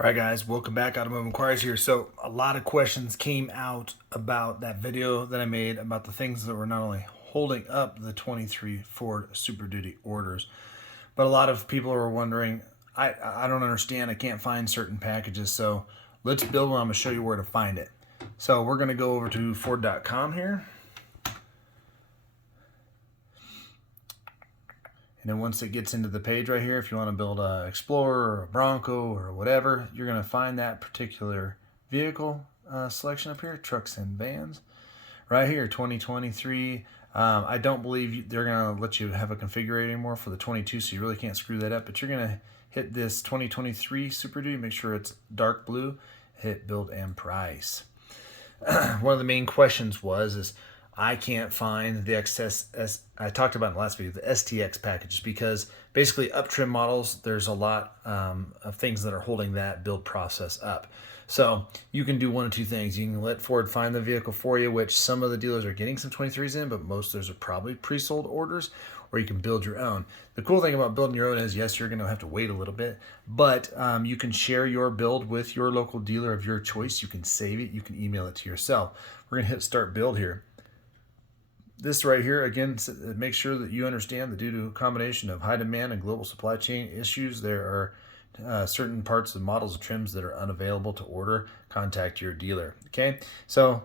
All right, guys, welcome back. Automotive Inquiries here. So, a lot of questions came out about that video that I made about the things that were not only holding up the 23 Ford Super Duty orders, but a lot of people are wondering, I don't understand. I can't find certain packages. So, let's build one. I'm going to show you where to find it. So, we're going to go over to Ford.com here. And then once it gets into the page right here, if you want to build a Explorer or a Bronco or whatever, you're going to find that particular vehicle selection up here, trucks and vans. Right here, 2023. I don't believe they're going to let you have a configurator anymore for the 22, so you really can't screw that up. But you're going to hit this 2023 Super Duty, make sure it's dark blue, hit build and price. One of the main questions is I can't find the XS. I talked about in the last video, the STX package, because basically up trim models, there's a lot of things that are holding that build process up. So you can do one of two things. You can let Ford find the vehicle for you, which some of the dealers are getting some 23s in, but most of those are probably pre-sold orders, or you can build your own. The cool thing about building your own is, yes, you're going to have to wait a little bit, but you can share your build with your local dealer of your choice. You can save it. You can email it to yourself. We're going to hit start build here. This right here, again, make sure that you understand that due to a combination of high demand and global supply chain issues, there are certain parts of models and trims that are unavailable to order. Contact your dealer. Okay, so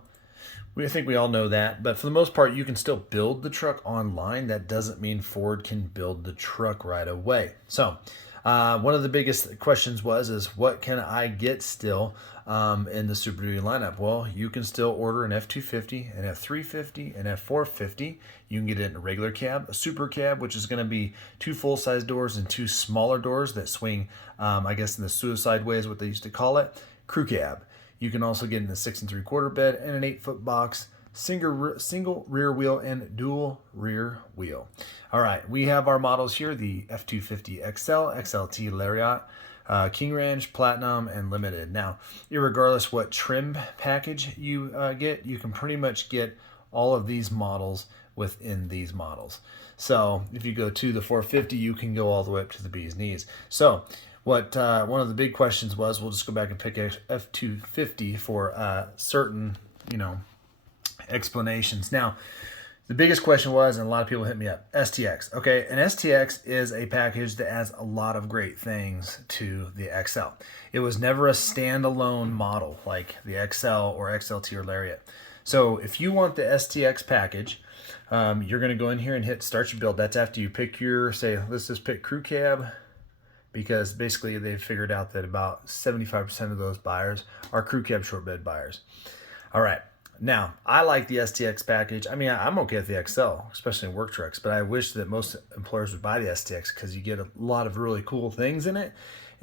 I think we all know that, but for the most part, you can still build the truck online. That doesn't mean Ford can build the truck right away. So one of the biggest questions is what can I get still in the Super Duty lineup? Well, you can still order an F250, an F350, an F450. You can get it in a regular cab, a super cab, which is going to be 2 full-size doors and 2 smaller doors that swing, I guess in the suicide way is what they used to call it, crew cab. You can also get in a 6 3/4 bed and an 8-foot box, single rear wheel and dual rear wheel. All right, we have our models here, the F250 XL, XLT Lariat, King Ranch, Platinum, and Limited. Now, irregardless what trim package you get, you can pretty much get all of these models within these models. So if you go to the 450, you can go all the way up to the bee's knees. So what one of the big questions we'll just go back and pick F250 for certain, explanations. Now, the biggest question and a lot of people hit me up, STX. Okay, an STX is a package that adds a lot of great things to the XL. It was never a standalone model like the XL or XLT or Lariat. So if you want the STX package, you're going to go in here and hit start your build. That's after you pick your, let's just pick crew cab, because basically they've figured out that about 75% of those buyers are crew cab short bed buyers. All right. Now, I like the STX package. I mean, I'm okay with the XL, especially in work trucks, but I wish that most employers would buy the STX because you get a lot of really cool things in it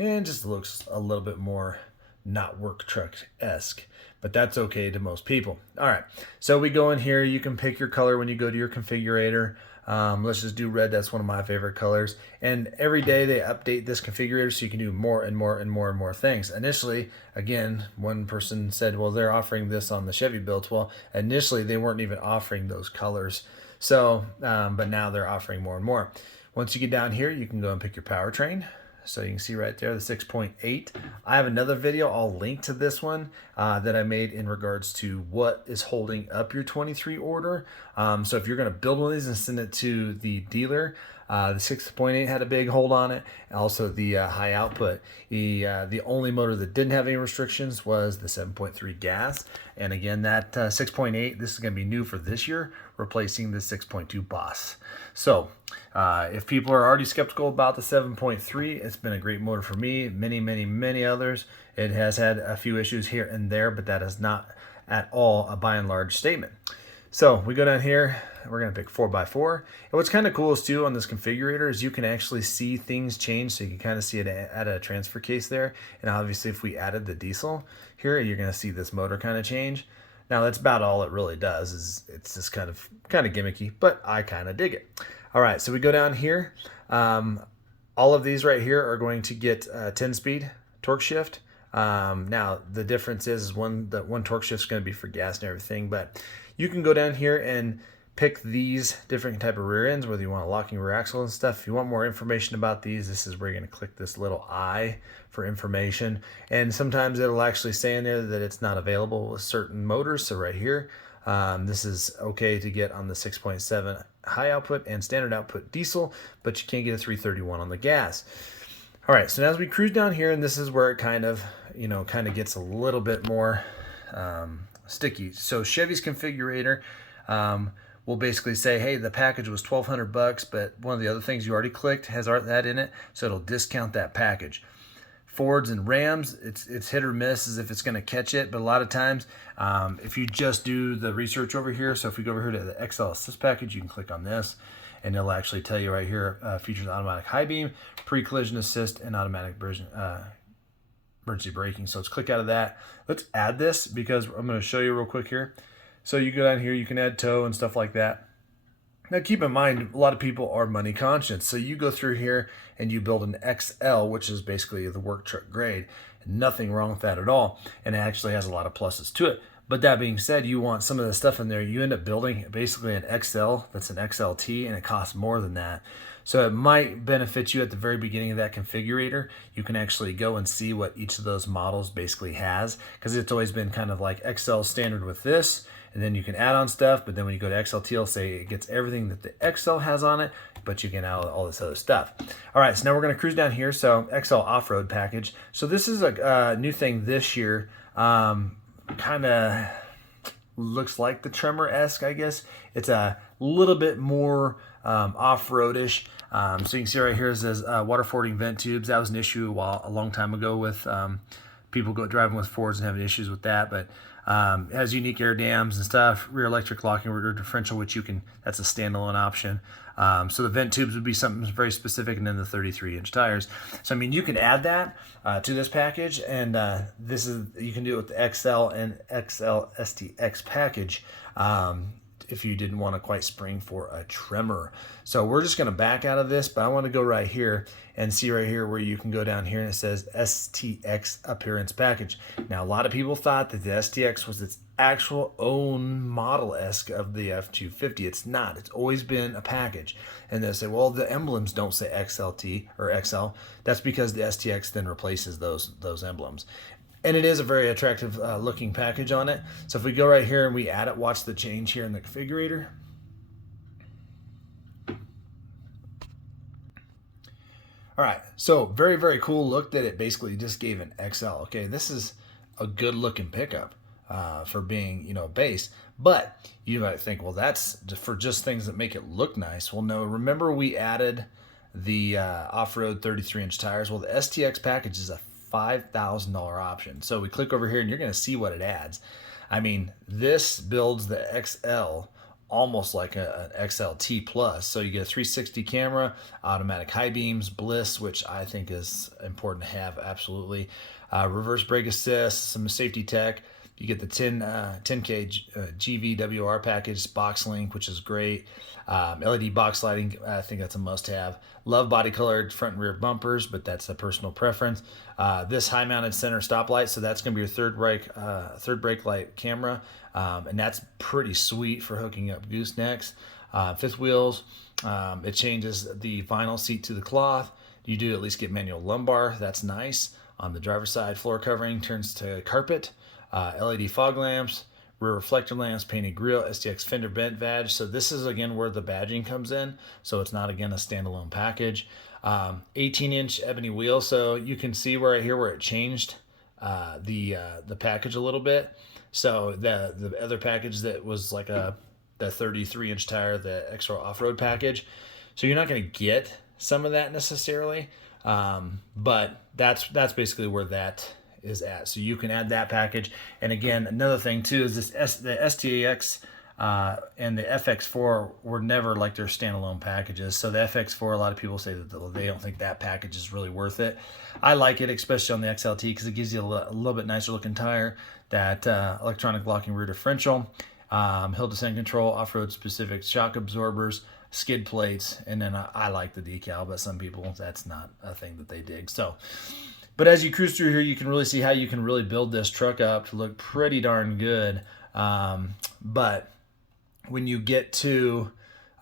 and just looks a little bit more not work truck-esque, but that's okay to most people. All right, so we go in here. You can pick your color when you go to your configurator. Let's just do red. That's one of my favorite colors. And every day they update this configurator so you can do more and more and more and more things. Initially, again, one person said, well, they're offering this on the Chevy builds. Well, initially they weren't even offering those colors. So, but now they're offering more and more. Once you get down here, you can go and pick your powertrain. So you can see right there, the 6.8. I have another video, I'll link to this one, that I made in regards to what is holding up your 23 order. So if you're gonna build one of these and send it to the dealer, the 6.8 had a big hold on it. Also the high output. The only motor that didn't have any restrictions was the 7.3 gas. And again, that 6.8, this is gonna be new for this year, replacing the 6.2 Boss. So if people are already skeptical about the 7.3, it's been a great motor for me, many others. It has had a few issues here and there, but that is not at all a by and large statement. So we go down here, we're gonna pick 4x4. And what's kind of cool is too on this configurator is you can actually see things change. So you can kind of see it add a transfer case there. And obviously if we added the diesel here, you're gonna see this motor kind of change. Now that's about all it really does, is it's just kind of gimmicky, but I kind of dig it. All right, so we go down here. All of these right here are going to get 10-speed torque shift. Now the difference is one torque shift is going to be for gas and everything, but you can go down here and pick these different type of rear ends, whether you want a locking rear axle and stuff. If you want more information about these, this is where you're going to click this little I for information. And sometimes it'll actually say in there that it's not available with certain motors. So right here, this is okay to get on the 6.7 high output and standard output diesel, but you can't get a 331 on the gas. All right, so now as we cruise down here, and this is where it kind of gets a little bit more sticky. So Chevy's configurator will basically say, hey, the package was $1,200, but one of the other things you already clicked has that in it, so it'll discount that package. Fords and Rams, it's hit or miss as if it's going to catch it, but a lot of times, if you just do the research over here, so if we go over here to the XL Assist package, you can click on this, and it'll actually tell you right here, features automatic high beam, pre-collision assist, and automatic emergency braking. So let's click out of that. Let's add this because I'm going to show you real quick here. So you go down here, you can add tow and stuff like that. Now keep in mind, a lot of people are money conscious. So you go through here and you build an XL, which is basically the work truck grade. Nothing wrong with that at all. And it actually has a lot of pluses to it. But that being said, you want some of the stuff in there. You end up building basically an XL that's an XLT, and it costs more than that. So it might benefit you at the very beginning of that configurator. You can actually go and see what each of those models basically has, because it's always been kind of like XL standard with this, and then you can add on stuff, but then when you go to XLT, it'll say it gets everything that the XL has on it, but you can add all this other stuff. All right, so now we're going to cruise down here. So XL off-road package. So this is a new thing this year. Kind of looks like the Tremor-esque, I guess. It's a little bit more off-roadish. So you can see right here it says water fording vent tubes. That was an issue a long time ago with people driving with Fords and having issues with that, but it has unique air dams and stuff, rear electric locking, rear differential, which that's a standalone option. So the vent tubes would be something very specific, and then the 33-inch tires. So I mean, you can add that to this package, and you can do it with the XL and XL STX package. If you didn't want to quite spring for a Tremor. So we're just going to back out of this, but I want to go right here and see right here where you can go down here and it says STX appearance package. Now, a lot of people thought that the STX was its actual own model-esque of the F-250. It's not. It's always been a package. And they say, well, the emblems don't say XLT or XL. That's because the STX then replaces those emblems. And it is a very attractive looking package on it. So if we go right here and we add it, watch the change here in the configurator. All right, so very, very cool look that it basically just gave an XL. Okay, this is a good looking pickup for being, base. But you might think, well, that's for just things that make it look nice. Well, no, remember we added the off-road 33-inch tires. Well, the STX package is a $5,000 option. So we click over here and you're going to see what it adds. I mean, this builds the XL almost like an XLT plus. So you get a 360 camera, automatic high beams, bliss, which I think is important to have, absolutely. Reverse brake assist, some safety tech. You get the 10K GVWR package, box link, which is great. LED box lighting, I think that's a must-have. Love body colored front and rear bumpers, but that's a personal preference. This high-mounted center stoplight, so that's going to be your third brake light camera, and that's pretty sweet for hooking up goosenecks. Fifth wheels, it changes the vinyl seat to the cloth. You do at least get manual lumbar. That's nice. On the driver's side, floor covering turns to carpet. LED fog lamps, rear reflector lamps, painted grille, STX fender bent badge. So this is again where the badging comes in. So it's not again a standalone package. 18-inch ebony wheel. So you can see right here where it changed the package a little bit. So the other package that was like the 33-inch tire, the extra off-road package. So you're not going to get some of that necessarily, but that's basically where that is at. So you can add that package. And again, another thing too is the STX and the FX4 were never like their standalone packages. So the FX4, a lot of people say that they don't think that package is really worth it. I like it, especially on the XLT, because it gives you a little bit nicer looking tire, that electronic locking rear differential, hill descent control, off-road specific shock absorbers, skid plates, and then I like the decal, but some people, that's not a thing that they dig. So, but as you cruise through here, you can really see how you can really build this truck up to look pretty darn good. But when you get to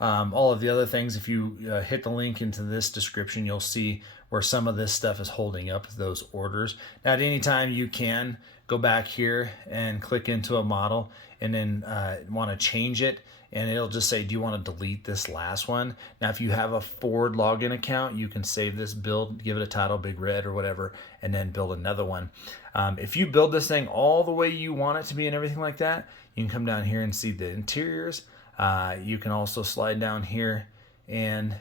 all of the other things, if you hit the link into this description, you'll see where some of this stuff is holding up those orders. Now, at any time, you can go back here and click into a model and then want to change it. And it'll just say, do you want to delete this last one? Now, if you have a Ford login account, you can save this build, give it a title, Big Red or whatever, and then build another one. If you build this thing all the way you want it to be and everything like that, you can come down here and see the interiors. You can also slide down here, and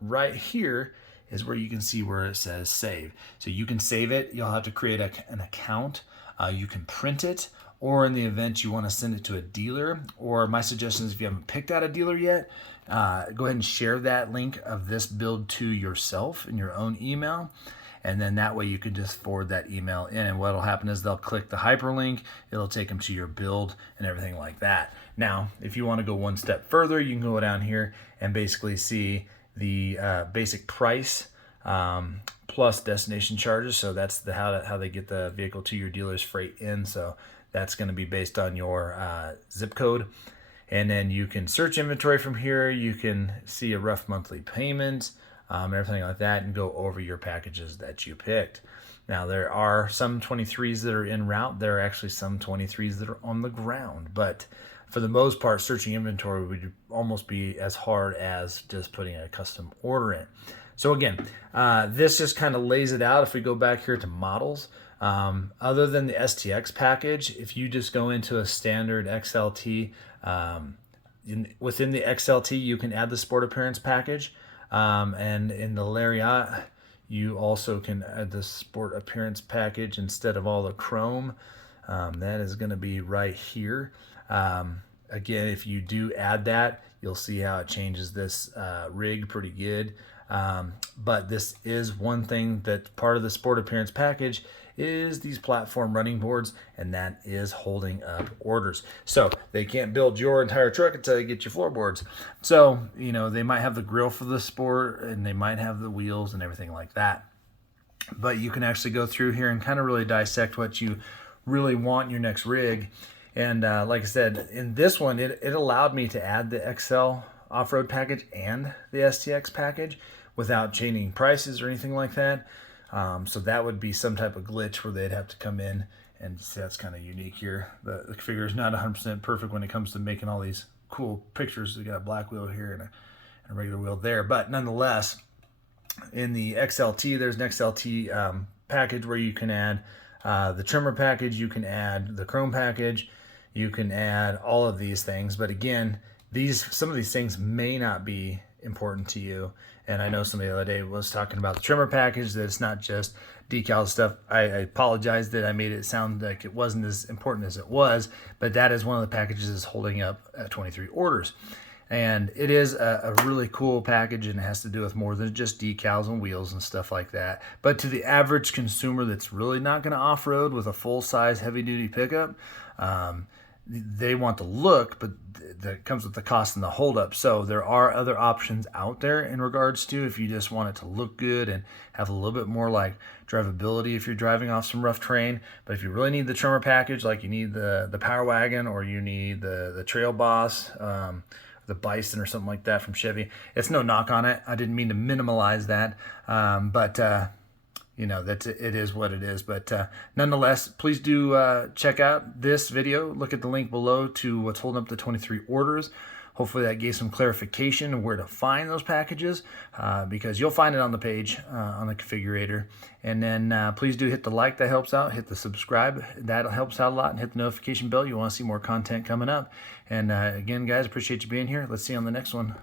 right here is where you can see where it says save. So you can save it. You'll have to create an account. You can print it, or in the event you want to send it to a dealer, or my suggestion is if you haven't picked out a dealer yet, go ahead and share that link of this build to yourself in your own email. And then that way you can just forward that email in, and what'll happen is they'll click the hyperlink, it'll take them to your build and everything like that. Now, if you want to go one step further, you can go down here and basically see the basic price plus destination charges. So that's how they get the vehicle to your dealer's freight in. So that's going to be based on your zip code. And then you can search inventory from here. You can see a rough monthly payment, everything like that, and go over your packages that you picked. Now, there are some 23s that are en route. There are actually some 23s that are on the ground. But for the most part, searching inventory would almost be as hard as just putting a custom order in. So again, this just kind of lays it out. If we go back here to models, other than the STX package, if you just go into a standard XLT, within the XLT, you can add the Sport Appearance package. And in the lariat, you also can add the Sport Appearance package instead of all the chrome. That is going to be right here. Again, if you do add that, you'll see how it changes this rig pretty good. But this is one thing that part of the Sport Appearance package is these platform running boards, and that is holding up orders. So they can't build your entire truck until you get your floorboards. So, you know, they might have the grill for the Sport, and they might have the wheels and everything like that. But you can actually go through here and kind of really dissect what you really want in your next rig. And like I said, in this one, it allowed me to add the XL off-road package and the STX package without changing prices or anything like that. So that would be some type of glitch where they'd have to come in, and see, that's kind of unique here. The figure is not 100% perfect when it comes to making all these cool pictures. We got a black wheel here and a regular wheel there, but nonetheless, in the XLT, there's an XLT package where you can add the trimmer package, you can add the chrome package, you can add all of these things. But again, some of these things may not be important to you. And I know somebody the other day was talking about the trimmer package, that it's not just decal stuff. I apologize that I made it sound like it wasn't as important as it was, but that is one of the packages that's holding up 23 orders. And it is a really cool package, and it has to do with more than just decals and wheels and stuff like that. But to the average consumer that's really not going to off-road with a full-size heavy-duty pickup, they want the look, but that comes with the cost and the holdup. So there are other options out there in regards to if you just want it to look good and have a little bit more like drivability if you're driving off some rough terrain. But if you really need the trimmer package, like you need the Power Wagon, or you need the Trail Boss, the Bison or something like that from Chevy, it's no knock on it. I didn't mean to minimalize that, but you know, it is what it is. But nonetheless, please do check out this video. Look at the link below to what's holding up the 23 orders. Hopefully that gave some clarification of where to find those packages, because you'll find it on the page on the configurator. And then please do hit the like, that helps out. Hit the subscribe, that helps out a lot. And hit the notification bell, you want to see more content coming up. And again, guys, appreciate you being here. Let's see you on the next one.